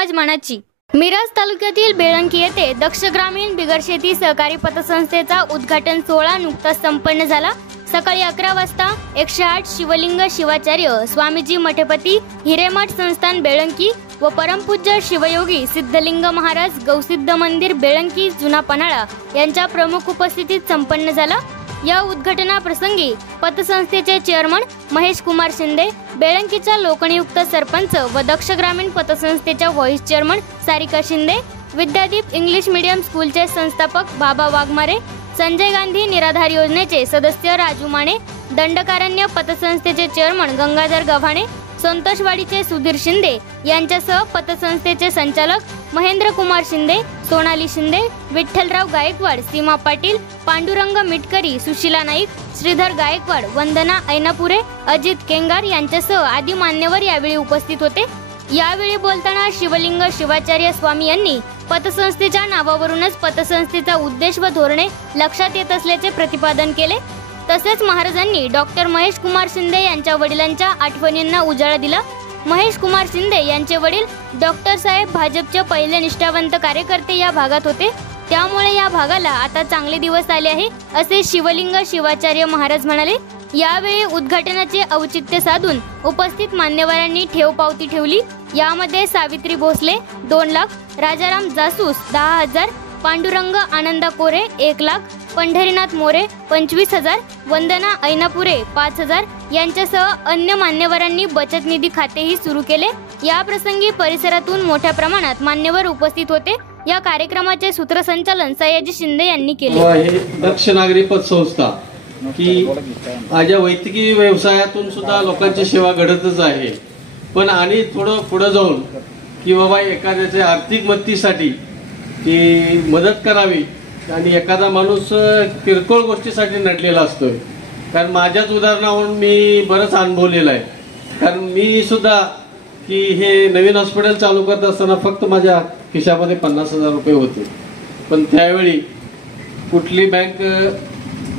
समज मनाची। मिरज तालुक्यातील बेळंकी येथे दक्ष ग्रामीण बिगर शेती सहकारी पतसंस्थेचा उद्घाटन सोहळा नुकताच संपन्न झाला। सकाळी 11 वाजता 108 शिवलिंग शिवाचार्य स्वामीजी मठपती हिरेमठ संस्थान बेळंकी व परमपूज्य शिवयोगी सिद्धलिंग महाराज गौसिद्ध मंदिर बेळंकी जुना पन्हाळा यांच्या प्रमुख उपस्थितीत संपन्न झाला। या उद्घाटनाप्रसंगी पतसंस्थेचे चेअरमन महेश कुमार शिंदे, बेळंकीच्या लोकनियुक्त सरपंच व दक्ष ग्रामीण पतसंस्थेच्या vice chairman Sarika Shinde, Vidyadeep English medium स्कूलचे संस्थापक बाबा वाघमारे, संजय गांधी निराधार योजनेचे सदस्य राजू माने, दंडकारण्य पतसंस्थेचे चेअरमन गंगाधर गव्हाणे, संतोषवाडीचे सुधीर शिंदे यांच्यासह पतसंस्थेचे संचालक महेंद्र कुमार शिंदे, सोनाली शिंदे, विठ्ठलराव गायकवाड, सीमा पाटील, पांडुरंग मिटकरी, सुशीला नाईक, श्रीधर गायकवाड, वंदना ऐनापुरे, अजित केंगार यांच्यासह आदी मान्यवर यावेळी उपस्थित होते। यावेळी बोलताना शिवलिंग शिवाचार्य स्वामी यांनी पतसंस्थेच्या नावावरूनच पतसंस्थेचा उद्देश व धोरणे लक्षात येत असल्याचे प्रतिपादन केले। तसेच महाराजांनी डॉक्टर महेश कुमार शिंदे यांच्या वडिलांच्या आठवणींना उजाळा दिला। महेश कुमार शिंदे यांचे वडील डॉक्टर साहेब भाजपचे पहिले निष्ठावंत कार्यकर्ते या भागात होते, त्यामुळे या भागाला आता चांगले दिवस आले आहे असे शिवलिंग शिवाचार्य महाराज म्हणाले। यावेळी उद्घाटनाचे औचित्य साधून उपस्थित मान्यवरांनी ठेव पावती ठेवली। यामध्ये सावित्री भोसले 2 लाख, राजाराम जासूस 10,000, पांडुरंग आनंदा कोरे 1 लाख, पंढरीनाथ मोरे 25,000, वंदना ऐनापुरे 5,000 यांच्यासह अन्य मान्यवरांनी बचत निधी खातेही सुरू केले। या प्रसंगी परिसरातून मोठ्या प्रमाणात मान्यवर उपस्थित होते। या कार्यक्रमाचे सूत्रसंचालन सयाजी शिंदे यांनी केले। दक्ष नागरी पतसंस्था की माझ्या वैयक्तिक व्यवसायातून सुद्धा लोकांची सेवा घडतच आहे, पण आणि थोडं पुढे जाऊन की बाबा एखाद्याच्या आर्थिक मदतीसाठी ती मदत करावी आणि एखादा माणूस किरकोळ गोष्टीसाठी नडलेला असतोय। कारण माझ्याच उदाहरणावरून मी बरंच अनुभवलेलं आहे। कारण मी सुद्धा की हे नवीन हॉस्पिटल चालू करत असताना फक्त माझ्या खिशामध्ये 50,000 रुपये होते, पण त्यावेळी कुठली बँक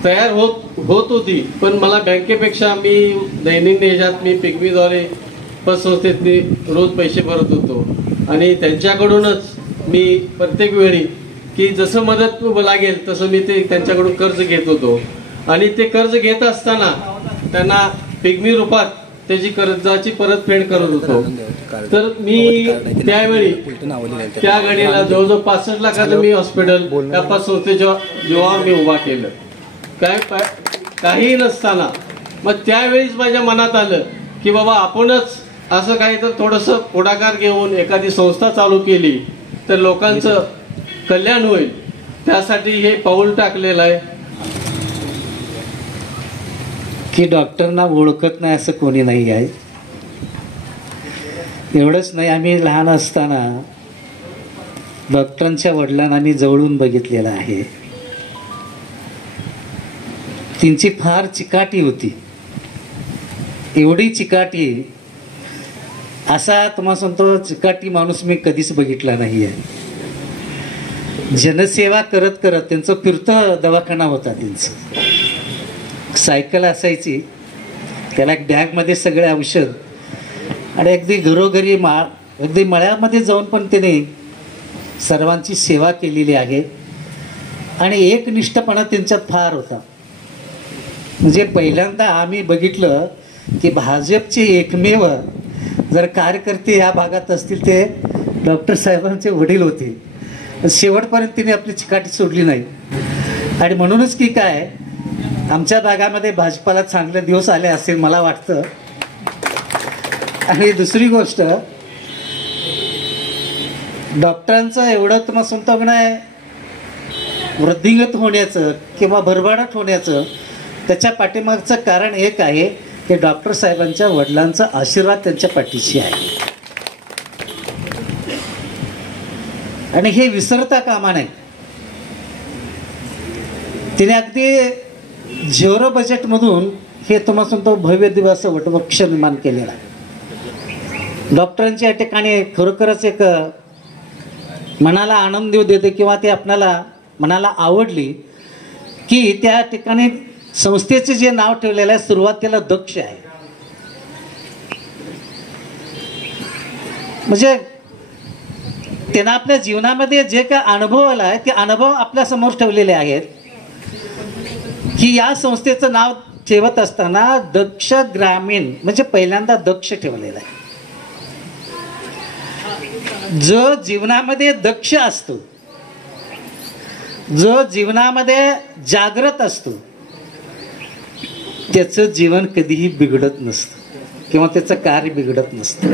तयार होत होती, पण मला बँकेपेक्षा मी दैनंदिन ह्याच्यात मी पिगमीद्वारे पतसंस्थेतनी रोज पैसे भरत होतो आणि त्यांच्याकडूनच मी प्रत्येक वेळी की जसं मदत लागेल तसं मी ते त्यांच्याकडून कर्ज घेत होतो आणि ते कर्ज घेत असताना त्यांना पिगमी रूपात त्याची कर्जाची परतफेड करत होतो। तर मी त्यावेळी त्या घडीला जवळजवळ 65 लाखाचं मी हॉस्पिटल त्या पतसंस्थेच्या जेव्हा मी उभा केलं, काही नसताना मग त्यावेळीच माझ्या मनात आलं की बाबा आपणच असं काही तर थोडंसं पुढाकार घेऊन एखादी संस्था चालू केली तर लोकांचं कल्याण होईल, त्यासाठी हे पाऊल टाकलेलं आहे। की डॉक्टरना ओळखत नाही असं कोणी नाही आहे। एवढंच नाही, आम्ही लहान असताना डॉक्टरांच्या वडिलांना आम्ही जवळून बघितलेलं आहे। त्यांची फार चिकाटी होती, एवढी चिकाटी, असा तुम्हाला सांगतो चिकाटी माणूस मी कधीच बघितला नाही आहे। जनसेवा करत करत त्यांचं फिरतं दवाखाना होता, त्यांचं सायकल असायची, त्याला एक बॅगमध्ये सगळे औषध आणि अगदी घरोघरी अगदी मळ्यामध्ये जाऊन पण त्याने सर्वांची सेवा केलेली आहे आणि एकनिष्ठपणा त्यांच्यात फार होता। म्हणजे पहिल्यांदा आम्ही बघितलं की भाजपचे एकमेव जर कार्यकर्ते या भागात असतील ते डॉक्टर साहेबांचे वडील होते। शेवटपर्यंत तिने आपली चिकाटी सोडली नाही आणि म्हणूनच की काय आमच्या भागामध्ये भाजपाला चांगले दिवस आले असेल मला वाटतं। आणि दुसरी गोष्ट, डॉक्टरांचं एवढं तुम्हाला सांगतो की नाही वृद्धिंगत होण्याचं किंवा भरभराट होण्याचं त्याच्या पाठीमागचं कारण एक आहे की डॉक्टर साहेबांच्या वडिलांचा आशीर्वाद त्यांच्या पाठीशी आहे आणि हे विसरता कामा नये। तिने अगदी झिरो बजेटमधून हे तुम्हाला सांगतो भव्य दिवस वटवृक्ष निर्माण केलेला आहे। डॉक्टरांच्या या ठिकाणी खरोखरच एक मनाला आनंद देऊ देते किंवा ते आपल्याला मनाला आवडली की त्या ठिकाणी संस्थेचे जे नाव ठेवलेलं आहे सुरुवातीला दक्ष आहे। म्हणजे त्यांना आपल्या जीवनामध्ये जे काय अनुभव आला आहे ते अनुभव आपल्या समोर ठेवलेले आहेत की या संस्थेचं नाव ठेवत असताना दक्ष ग्रामीण म्हणजे पहिल्यांदा दक्ष ठेवलेला आहे. जो जीवनामध्ये दक्ष असतो, जो जीवनामध्ये जागृत असतो, त्याचं जीवन कधीही बिघडत नसतं किंवा त्याचं कार्य बिघडत नसतं.